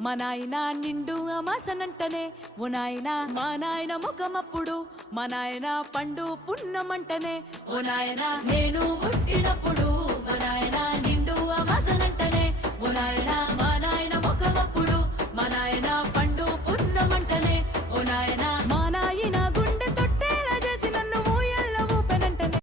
మా నాయన నిండు అమాసనంటనే ఓ నాయన మా నాయన ముఖమప్పుడు మా నాయన పండు పున్నమంటనే ఓ నాయన నేను పుట్టినప్పుడు మా నాయన నిండు అమాసనంటనే ఓ నాయన మా నాయన ముఖమప్పుడు మా నాయన పండు పున్నమంటనే ఓ నాయన